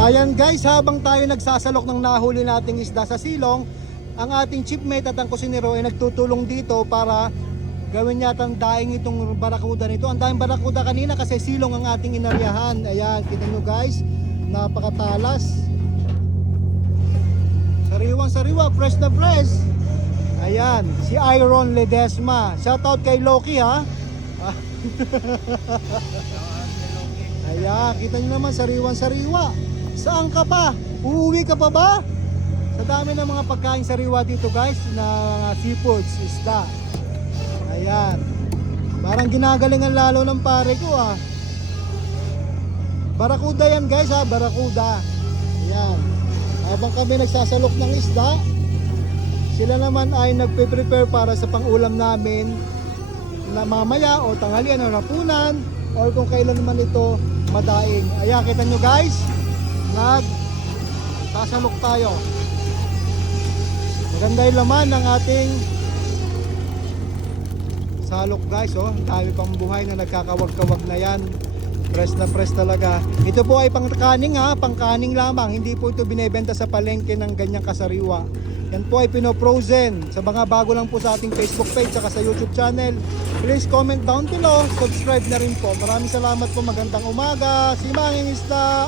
Ayan guys, habang tayo nagsasalok ng nahuli nating isda sa silong, ang ating chipmate at ang kusinero ay nagtutulong dito para gawin yatang daing itong barakuda nito. Ang daming barakuda kanina kasi silong ang ating inaryahan. Ayan, kita nyo guys, napakatalas. Sariwang sariwa, fresh na fresh. Ayan, si Iron Ledesma. Shoutout kay Loki ha. Ayan, kita nyo naman, sariwang sariwa. Saan ka pa? Uuwi ka pa ba? Sa dami ng mga pagkain sariwa dito guys, na seafoods, isda. Ayan. Parang ginagalingan lalo ng pare ko ah. Barakuda yan guys ha, barakuda. Ayan. Habang kami nagsasalok ng isda, sila naman ay nagpe-prepare para sa pang-ulam namin na mamaya o tanghalian o rapunan o kung kailan naman ito madaing. Ayan, kita nyo guys, nagsasalok tayo. Maganda yung laman ng ating salok guys, oh. Ang dami pang buhay na nagkakawag-kawag na yan. Fresh na fresh talaga. Ito po ay pangkaning ha, pangkaning lamang. Hindi po ito binebenta sa palengke ng ganyang kasariwa. Yan po ay pino-frozen. Sa mga bago lang po sa ating Facebook page at sa YouTube channel, please comment down below. Subscribe na rin po. Maraming salamat po. Magandang umaga. Si Manging Isda.